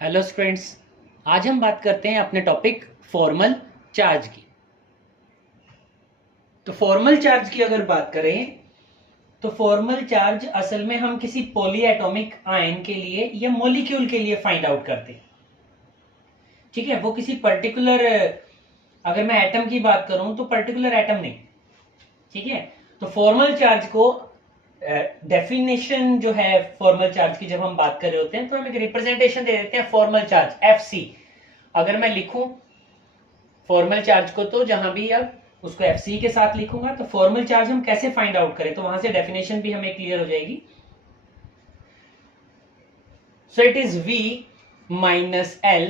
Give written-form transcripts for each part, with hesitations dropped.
Hello students. आज हम बात करते हैं अपने टॉपिक फॉर्मल चार्ज की। तो फॉर्मल चार्ज की अगर बात करें तो फॉर्मल चार्ज असल में हम किसी पॉली एटॉमिक आयन के लिए या मॉलिक्यूल के लिए फाइंड आउट करते हैं। ठीक है, वो किसी पर्टिकुलर, अगर मैं एटम की बात करूं तो पर्टिकुलर एटम नहीं। ठीक है, तो फॉर्मल चार्ज को डेफिनेशन जो है फॉर्मल चार्ज की जब हम बात कर रहे होते हैं तो हम एक रिप्रेजेंटेशन दे देते हैं फॉर्मल चार्ज FC। अगर मैं लिखूं फॉर्मल चार्ज को तो जहां भी अब उसको FC के साथ लिखूंगा तो फॉर्मल चार्ज हम कैसे फाइंड आउट करें, तो वहां से डेफिनेशन भी हमें क्लियर हो जाएगी। So it is V minus L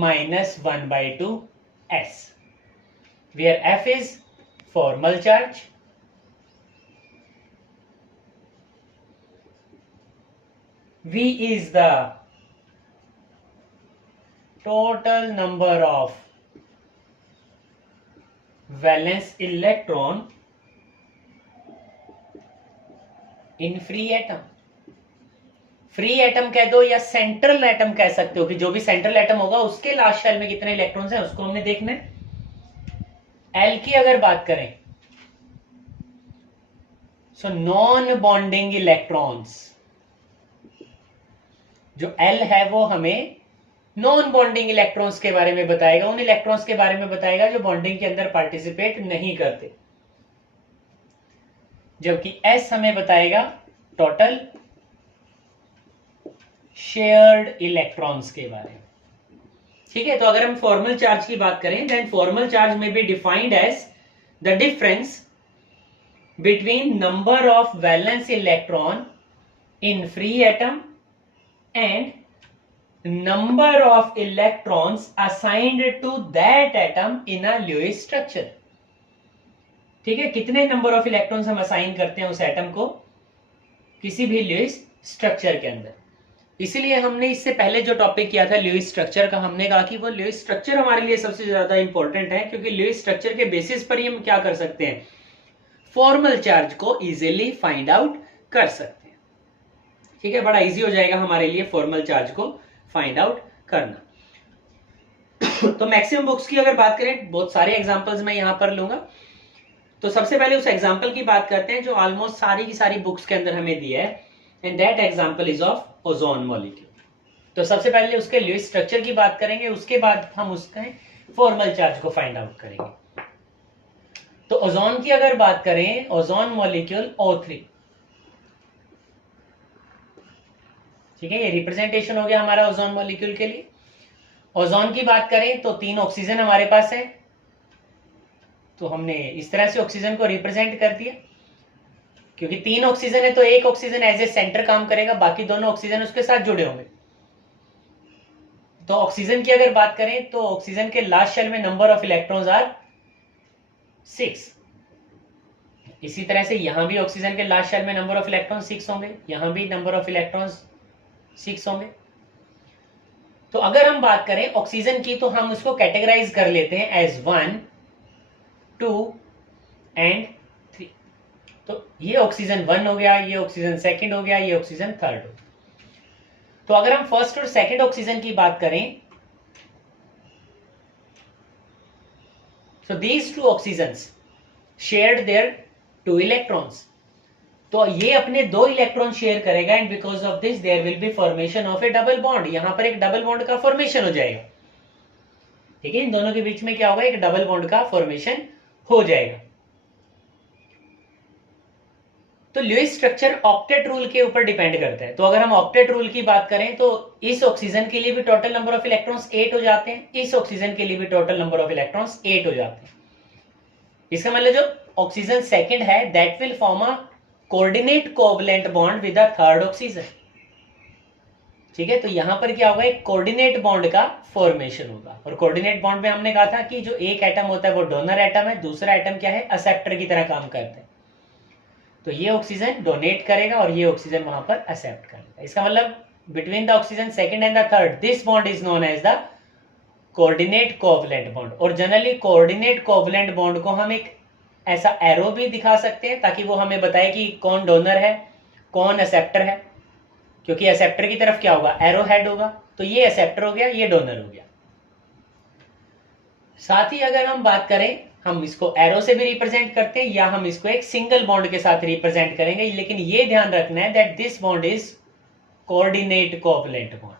minus 1/2 S, where F is formal charge, V is the total number of valence electron in free atom. Free atom कह दो या सेंट्रल एटम कह सकते हो कि जो भी सेंट्रल एटम होगा उसके लास्ट शेल में कितने इलेक्ट्रॉन्स हैं उसको हमने देखना है। एल की अगर बात करें सो नॉन बॉन्डिंग इलेक्ट्रॉन्स, जो एल है वो हमें नॉन बॉन्डिंग इलेक्ट्रॉन्स के बारे में बताएगा, उन इलेक्ट्रॉन्स के बारे में बताएगा जो बॉन्डिंग के अंदर पार्टिसिपेट नहीं करते। जबकि एस हमें बताएगा टोटल शेयर्ड इलेक्ट्रॉन्स के बारे में। ठीक है, तो अगर हम फॉर्मल चार्ज की बात करें देन फॉर्मल चार्ज में be defined as the difference between number of valence electron in free atom and number of electrons assigned to that atom in a Lewis structure। ठीक है, कितने नंबर ऑफ इलेक्ट्रॉन्स हम assign करते हैं उस atom को किसी भी ल्यूइस स्ट्रक्चर के अंदर। इसीलिए हमने इससे पहले जो टॉपिक किया था ल्यूइस स्ट्रक्चर का, हमने कहा कि वो ल्यूइस स्ट्रक्चर हमारे लिए सबसे ज्यादा इंपॉर्टेंट है, क्योंकि ल्यूइस स्ट्रक्चर के बेसिस पर ही हम क्या कर सकते हैं, फॉर्मल चार्ज को इजीली फाइंड आउट कर सकते हैं। ठीक है, बड़ा इजी हो जाएगा हमारे लिए फॉर्मल चार्ज को फाइंड आउट करना। तो मैक्सिमम बुक्स की अगर बात करें, बहुत सारे एग्जांपल्स मैं यहां पर लूंगा। तो सबसे पहले उस एग्जांपल की बात करते हैं जो ऑलमोस्ट सारी की सारी बुक्स के अंदर हमें दिया है, and that example is of ozone molecule. तो सबसे पहले उसके ल्यूइस स्ट्रक्चर की बात करेंगे, उसके बाद हम उसके फॉर्मल चार्ज को फाइंड आउट करेंगे। तो ओजोन की अगर बात करें, ओजोन मॉलिक्यूल O3। ठीक है, ये रिप्रेजेंटेशन हो गया हमारा ओजोन मॉलिक्यूल के लिए। ओजोन की बात करें तो 3 ऑक्सीजन हमारे पास है, तो हमने इस तरह से ऑक्सीजन को रिप्रेजेंट कर दिया। क्योंकि 3 ऑक्सीजन है तो एक ऑक्सीजन एज ए सेंटर काम करेगा, बाकी दोनों ऑक्सीजन उसके साथ जुड़े होंगे। तो ऑक्सीजन की अगर बात करें तो ऑक्सीजन के लास्ट शेल में नंबर ऑफ इलेक्ट्रॉन्स आर 6। इसी तरह से यहां भी ऑक्सीजन के लास्ट शेल में नंबर ऑफ इलेक्ट्रॉन 6 होंगे, यहां भी नंबर ऑफ इलेक्ट्रॉन्स 6 होंगे। तो अगर हम बात करें ऑक्सीजन की तो हम उसको कैटेगराइज कर लेते हैं एज 1, 2 एंड 3। तो ये ऑक्सीजन 1 हो गया, ये ऑक्सीजन सेकंड हो गया, ये ऑक्सीजन थर्ड हो गया। तो अगर हम फर्स्ट और सेकंड ऑक्सीजन की बात करें so these two oxygens shared their 2 electrons। तो ये अपने 2 इलेक्ट्रॉन शेयर करेगा and because of this there will be formation of a double bond. यहां पर एक डबल बॉन्ड का फॉर्मेशन हो जाएगा। ठीक है, इन दोनों के बीच में क्या होगा, एक डबल बॉन्ड का फॉर्मेशन हो जाएगा। तो ल्यूइस स्ट्रक्चर ऑक्टेट रूल के ऊपर डिपेंड करता है। तो अगर हम ऑक्टेट रूल की बात करें तो इस ऑक्सीजन के लिए भी टोटल नंबर ऑफ इलेक्ट्रॉन्स 8 हो जाते हैं, इस ऑक्सीजन के लिए भी टोटल नंबर ऑफ इलेक्ट्रॉन्स 8 हो जाते हैं। इसका मतलब जो ऑक्सीजन सेकंड है that will form a coordinate covalent bond with the third oxygen. ठीक है, तो यहां पर क्या होगा, एक कोऑर्डिनेट बॉन्ड का फॉर्मेशन होगा। और कोऑर्डिनेट बॉन्ड में हमने कहा था कि जो एक एटम होता है वो डोनर एटम है, दूसरा एटम क्या है, एक्सेप्टर की तरह काम करता है। तो ये ऑक्सीजन डोनेट करेगा और ये ऑक्सीजन वहां पर एक्सेप्ट करेगा। इसका मतलब between the oxygen second and the third this bond is known as the coordinate covalent bond. और जनरली कोऑर्डिनेट कोवलेंट बॉन्ड को हम एक ऐसा एरो भी दिखा सकते हैं ताकि वो हमें बताए कि कौन डोनर है कौन एक्सेप्टर है, क्योंकि एक्सेप्टर की तरफ क्या होगा, एरो हेड होगा। तो ये एक्सेप्टर हो गया, ये डोनर हो गया। साथ ही अगर हम बात करें, हम इसको एरो से भी रिप्रेजेंट करते हैं या हम इसको एक सिंगल बॉन्ड के साथ रिप्रेजेंट करेंगे, लेकिन ये ध्यान रखना है that this bond is coordinate covalent bond.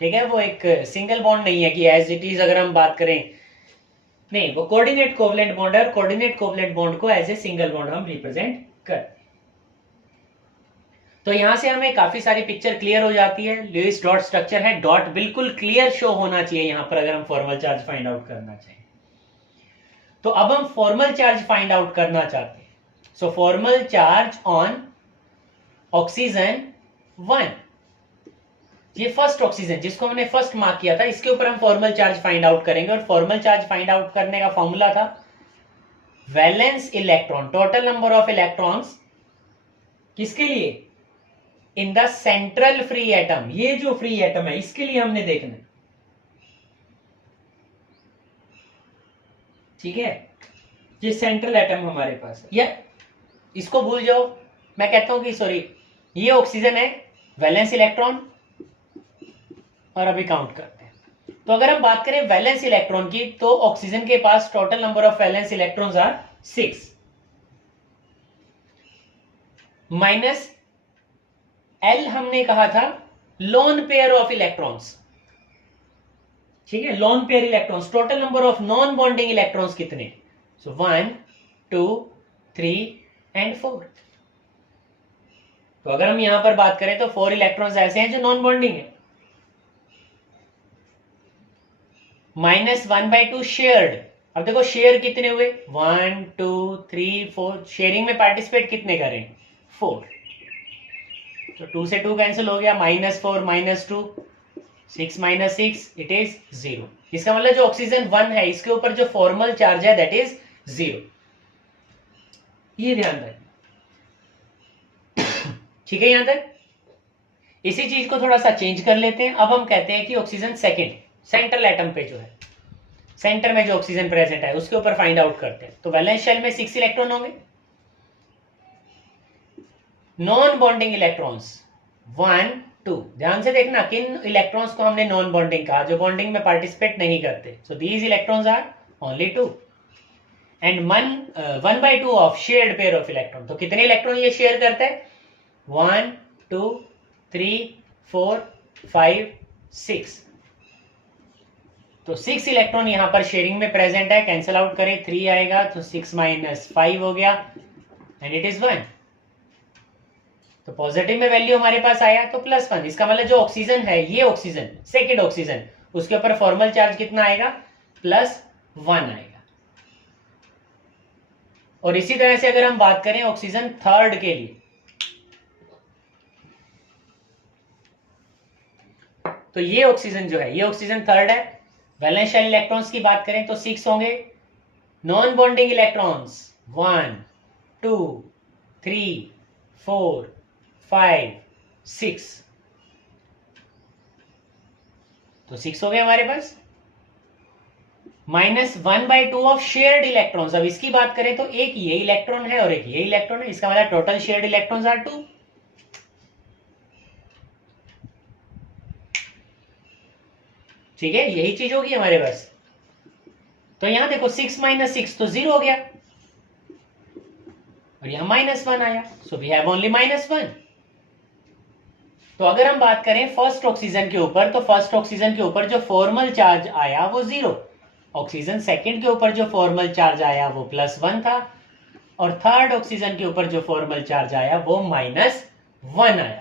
ठीक है, वो एक सिंगल बॉन्ड नहीं है कि एज इट इज अगर हम बात करें, नहीं, वो कोऑर्डिनेट कोवलेंट बॉन्ड है और कोऑर्डिनेट कोवलेंट बॉन्ड को एज ए सिंगल बॉन्ड हम रिप्रेजेंट करते हैं। तो यहां से हमें काफी सारी पिक्चर क्लियर हो जाती है। लुईस डॉट स्ट्रक्चर है, डॉट बिल्कुल क्लियर शो होना चाहिए यहां पर अगर हम फॉर्मल चार्ज फाइंड आउट करना चाहें। तो अब हम फॉर्मल चार्ज फाइंड आउट करना चाहते हैं। So formal charge on oxygen 1, ये फर्स्ट ऑक्सीजन जिसको हमने फर्स्ट मार्क किया था, इसके ऊपर हम फॉर्मल चार्ज फाइंड आउट करेंगे। और फॉर्मल चार्ज फाइंड आउट करने का फॉर्मूला था valence electron, total number of electrons किसके लिए, in the central free atom. ये जो फ्री एटम है इसके लिए हमने देखना है। ठीक है, ये सेंट्रल एटम हमारे पास है, या इसको भूल जाओ, मैं कहता हूं कि सॉरी, ये ऑक्सीजन है, वैलेंस इलेक्ट्रॉन, और अभी काउंट करते हैं। तो अगर हम बात करें वैलेंस इलेक्ट्रॉन की, तो ऑक्सीजन के पास total number of valence electrons are 6 minus L हमने कहा था लोन पेयर ऑफ इलेक्ट्रॉन्स। ठीक है, lone pair electrons, total number of non bonding electrons कितने, सो 1 2 3 एंड 4। तो अगर हम यहां पर बात करें तो 4 इलेक्ट्रॉन्स ऐसे हैं जो नॉन बॉन्डिंग है। -1/2 शेयर्ड। अब देखो शेयर कितने हुए, 1 2 3 4, शेयरिंग में पार्टिसिपेट कितने करें, 4। तो 2 से 2 कैंसिल हो गया, -4 -2 6 - 6 इट इज 0। इसका मतलब जो ऑक्सीजन 1 है इसके ऊपर जो फॉर्मल चार्ज है दैट इज 0। ये ध्यान रखना। ठीक है, यहां तक इसी चीज को थोड़ा सा चेंज कर लेते हैं। अब हम कहते हैं कि ऑक्सीजन सेकेंड सेंट्रल एटम पे जो है, सेंटर में जो ऑक्सीजन प्रेजेंट है उसके ऊपर फाइंड आउट करते हैं। तो वैलेंस शेल में 6 इलेक्ट्रॉन होंगे, नॉन बॉन्डिंग इलेक्ट्रॉन्स 1 2। ध्यान से देखना किन इलेक्ट्रॉन्स को हमने नॉन बॉन्डिंग कहा, जो बॉन्डिंग में पार्टिसिपेट नहीं करते। So these electrons are only 2 and 1/2 of shared pair of electron. तो कितने इलेक्ट्रॉन ये शेयर करते हैं, 1 2 3 4 5 6। तो 6 इलेक्ट्रॉन यहां पर शेयरिंग में प्रेजेंट है। कैंसिल आउट करें, 3 आएगा, तो 6 - 5 हो गया एंड इट इज 1। तो पॉजिटिव में वैल्यू हमारे पास आया तो +1। इसका मतलब जो ऑक्सीजन है, ये ऑक्सीजन सेकेंड ऑक्सीजन, उसके ऊपर फॉर्मल चार्ज कितना आएगा, +1 आएगा। और इसी तरह से अगर हम बात करें ऑक्सीजन थर्ड के लिए, तो ये ऑक्सीजन जो है, ये ऑक्सीजन थर्ड है। वैलेंस शेल इलेक्ट्रॉन्स की बात करें तो 6 होंगे, नॉन बॉन्डिंग इलेक्ट्रॉन्स 1 2 3 4 5 6। तो 6 हो गए हमारे पास। -1/2 ऑफ शेयर्ड इलेक्ट्रॉन्स। अब इसकी बात करें तो एक ये इलेक्ट्रॉन है और एक ये इलेक्ट्रॉन है, इसका मतलब टोटल शेयर्ड इलेक्ट्रॉन्स आर 2। ठीक है, यही चीज होगी हमारे पास। तो यहां देखो 6 - 6 तो 0 हो गया और यहां -1 आया, सो वी हैव ओनली -1। तो अगर हम बात करें फर्स्ट ऑक्सीजन के ऊपर, तो फर्स्ट ऑक्सीजन के ऊपर जो फॉर्मल चार्ज आया वो 0। ऑक्सीजन सेकेंड के ऊपर जो फॉर्मल चार्ज आया वो +1 था, और थर्ड ऑक्सीजन के ऊपर जो फॉर्मल चार्ज आया वो -1 आया।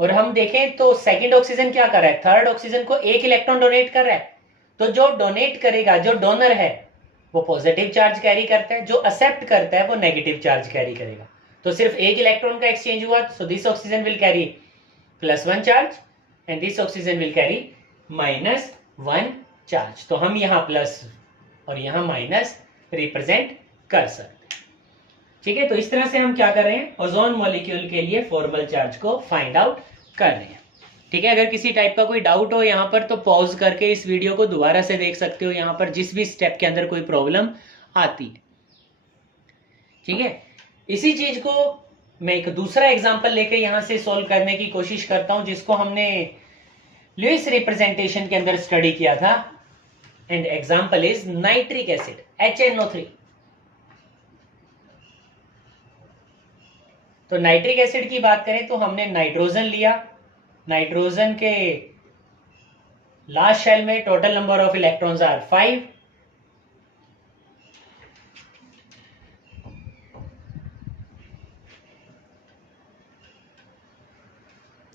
और हम देखें तो सेकंड ऑक्सीजन क्या कर रहा है, थर्ड ऑक्सीजन को 1 इलेक्ट्रॉन डोनेट कर रहा है। तो जो डोनेट करेगा, जो डोनर है, वो पॉजिटिव चार्ज कैरी करता है, जो एक्सेप्ट करता है वो नेगेटिव चार्ज कैरी करेगा। तो सिर्फ 1 इलेक्ट्रॉन का एक्सचेंज हुआ, so this oxygen will carry +1 charge and this oxygen will carry -1 charge. तो हम यहां प्लस और यहां माइनस रिप्रेजेंट कर सकते हैं। ठीक है, तो इस तरह से हम क्या कर रहे हैं, ओजोन मॉलिक्यूल के लिए फॉर्मल चार्ज को फाइंड आउट कर रहे हैं। ठीक है, अगर किसी टाइप का कोई डाउट हो यहाँ पर तो पॉज करके इस वीडियो को दोबारा से देख सकते हो, यहाँ पर जिस भी स्टेप के अंदर कोई प्रॉब्लम आती है। ठीक है, इसी चीज को मैं एक दूसरा एग्जांपल लेके यहां से सॉल्व करने की कोशिश करता हूं, जिसको हमने लुईस रिप्रेजेंटेशन के अंदर स्टडी किया था। And example is nitric acid HNO3। तो नाइट्रिक एसिड की बात करें तो हमने नाइट्रोजन लिया, नाइट्रोजन के लास्ट शेल में total number of electrons are 5।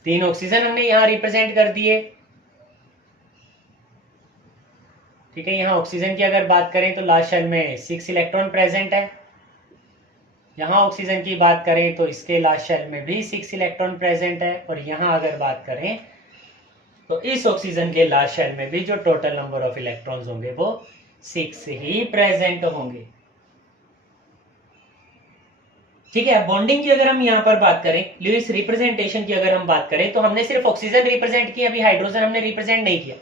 तीन ऑक्सीजन हमने यहां रिप्रेजेंट कर दिए। ठीक है, यहां ऑक्सीजन की अगर बात करें तो लास्ट शेल में 6 इलेक्ट्रॉन प्रेजेंट है। यहां ऑक्सीजन की बात करें तो इसके लास्ट शेल में भी 6 इलेक्ट्रॉन प्रेजेंट है। और यहां अगर बात करें तो इस ऑक्सीजन के लास्ट शेल में भी जो टोटल नंबर ऑफ इलेक्ट्रॉन्स होंगे वो 6 ही प्रेजेंट होंगे। ठीक है, बॉन्डिंग की अगर हम यहां पर बात करें, लुईस रिप्रेजेंटेशन की अगर हम बात करें तो हमने सिर्फ ऑक्सीजन रिप्रेजेंट किया, अभी हाइड्रोजन हमने रिप्रेजेंट नहीं किया।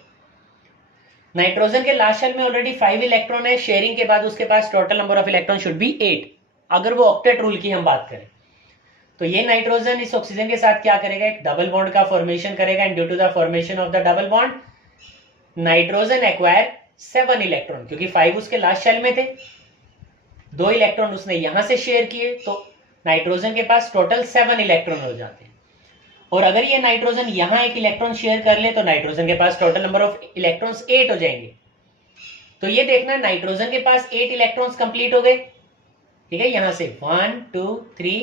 नाइट्रोजन के लास्ट शेल में ऑलरेडी 5 इलेक्ट्रॉन है, शेयरिंग के बाद उसके पास total number of electron should be 8, अगर वो ऑक्टेट रूल की हम बात करें। तो ये नाइट्रोजन इस ऑक्सीजन के साथ क्या करेगा, एक डबल बॉन्ड का फॉर्मेशन करेगा। And due to the formation of the double bond nitrogen acquire 7 electron, क्योंकि 5 उसके लास्ट शेल में थे, 2 इलेक्ट्रॉन उसने यहां से शेयर किए, तो नाइट्रोजन के पास टोटल 7 इलेक्ट्रॉन हो जाते हैं। और अगर ये नाइट्रोजन यहां एक इलेक्ट्रॉन शेयर कर ले तो नाइट्रोजन के पास टोटल नंबर ऑफ इलेक्ट्रॉन्स 8 हो जाएंगे। तो ये देखना, नाइट्रोजन के पास 8 इलेक्ट्रॉन्स कंप्लीट हो गए। ठीक है, यहां से 1 2 3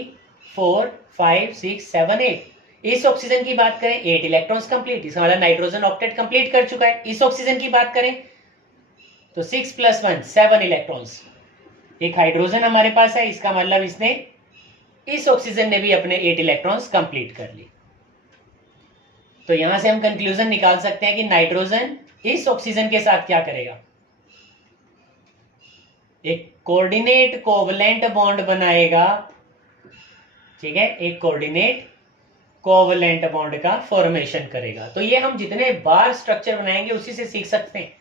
4 5 6 7 8। इस ऑक्सीजन की बात करें 8 इलेक्ट्रॉन्स कंप्लीट, इसका मतलब नाइट्रोजन ऑक्टेट कंप्लीट कर चुका है। इस ऑक्सीजन की बात करें तो 6 + 1 7 इलेक्ट्रॉन्स। एक हाइड्रोजन हमारे पास है, इसका मतलब इसने इस ऑक्सीजन ने भी अपने 8 इलेक्ट्रॉन्स कंप्लीट कर लिए। तो यहां से हम कंक्लूजन निकाल सकते हैं कि नाइट्रोजन इस ऑक्सीजन के साथ क्या करेगा, एक कोऑर्डिनेट कोवलेंट बॉन्ड बनाएगा। ठीक है, एक कोऑर्डिनेट कोवलेंट बॉन्ड का फॉर्मेशन करेगा। तो ये हम जितने बार स्ट्रक्चर बनाएंगे उसी से सीख सकते हैं।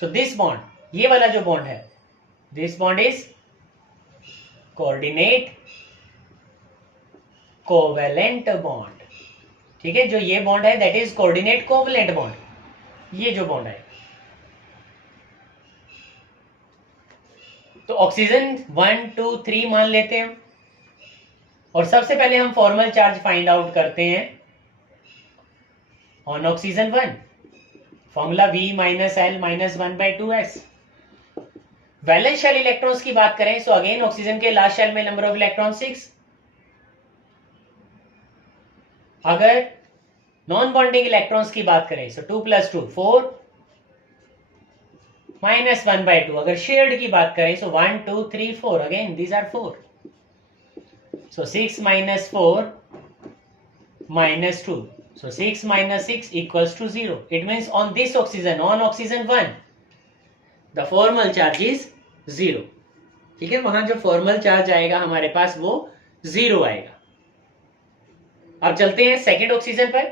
सो दिस बॉन्ड, ये वाला जो बॉन्ड है, this bond is coordinate covalent bond. ठीक है, जो ये बॉन्ड है that is coordinate covalent bond. ये जो बॉन्ड है, तो ऑक्सीजन 1 2 3 मान लेते हैं। और सबसे पहले हम फॉर्मल चार्ज फाइंड आउट करते हैं on oxygen 1। Formula V - L - 1/2s। Valence shell electrons की बात करें सो अगेन ऑक्सीजन के लास्ट शेल में नंबर ऑफ इलेक्ट्रॉन 6। अगर नॉन बॉन्डिंग इलेक्ट्रॉन्स की बात करें सो 2 + 2 4 -1/2। अगर शेयर्ड की बात करें सो 1 2 3 4, again these are 4। So 6 - 4 - 2. So 6 - 6 = 0. It means on this oxygen, on oxygen 1, the formal charge is 0. ठीक है, वहां जो फॉर्मल चार्ज आएगा हमारे पास वो 0 आएगा। अब चलते हैं सेकेंड ऑक्सीजन पर।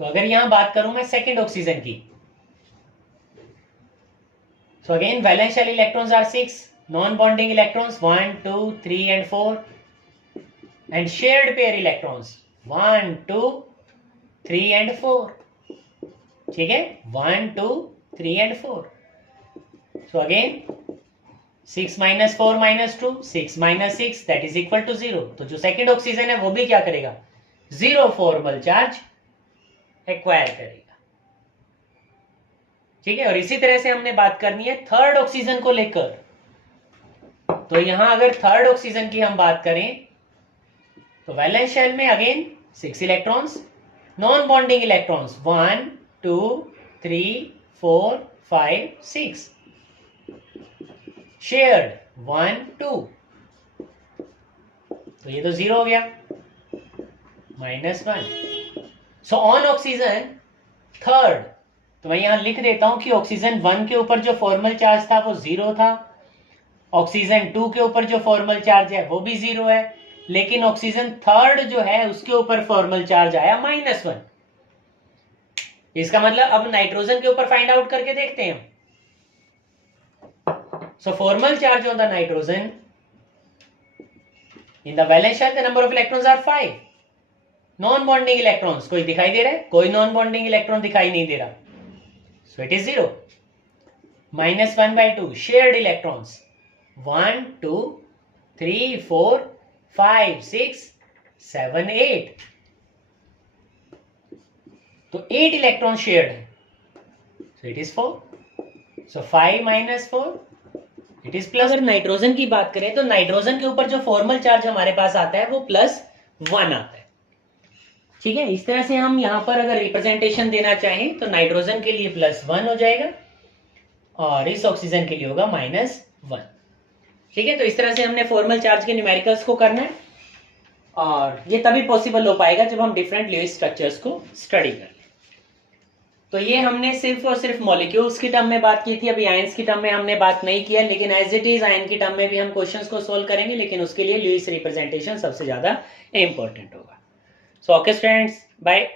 तो अगर यहां बात करूं मैं सेकेंड ऑक्सीजन की, so again valence shell electrons are 6, non-bonding electrons 1 2 3 and 4, and shared pair electrons 1 2 3 and 4। ठीक है, 1 2 3 and 4। so again 6 - 4 - 2, 6 - 6 that is equal to 0। तो जो सेकेंड ऑक्सीजन है वो भी क्या करेगा, 0 फॉर्मल चार्ज एक्वायर करेगा। ठीक है, और इसी तरह से हमने बात करनी है थर्ड ऑक्सीजन को लेकर। तो यहां अगर थर्ड ऑक्सीजन की हम बात करें तो वैलेंस शेल में again 6 electrons, non bonding electrons 1 2 3 4 5 6, shared 1 2। तो ये तो 0 हो गया, -1। सो ऑन ऑक्सीजन थर्ड, तो मैं यहां लिख देता हूं कि ऑक्सीजन 1 के ऊपर जो फॉर्मल चार्ज था वो 0 था, ऑक्सीजन 2 के ऊपर जो फॉर्मल चार्ज है वो भी 0 है, लेकिन ऑक्सीजन थर्ड जो है उसके ऊपर फॉर्मल चार्ज आया -1। इसका मतलब अब नाइट्रोजन के ऊपर फाइंड आउट करके देखते हैं. So formal charge on the nitrogen in the valence shell the number of electrons are 5. Non bonding electrons कोई दिखाई दे रहा है? कोई नॉन बॉन्डिंग इलेक्ट्रॉन दिखाई नहीं दे रहा. So it is 0. -1/2 shared electrons 1 2 3 4 5 6 7 8. तो 8 इलेक्ट्रॉन शेयर्ड है. So it is 4. So 5 - 4 it is plus. अगर नाइट्रोजन की बात करें तो नाइट्रोजन के ऊपर जो फॉर्मल चार्ज हमारे पास आता है वो +1 आता है. ठीक है, इस तरह से हम यहां पर अगर रिप्रेजेंटेशन देना चाहें तो नाइट्रोजन के लिए +1 हो जाएगा और इस ऑक्सीजन के लिए होगा -1. ठीक है, तो इस तरह से हमने फॉर्मल चार्ज के न्यूमेरिकल्स को करना है और ये तभी पॉसिबल हो पाएगा जब हम डिफरेंट ल्यूइस स्ट्रक्चर्स को स्टडी कर लें. तो ये हमने सिर्फ और सिर्फ मॉलिक्यूल्स की टर्म में बात की थी. अभी आयंस की टर्म में हमने बात नहीं किया, लेकिन एज इट इज आयन की टर्म में भी हम क्वेश्चंस को सोल्व करेंगे, लेकिन उसके लिए ल्यूइस रिप्रेजेंटेशन सबसे ज्यादा इंपॉर्टेंट होगा. So okay students, bye.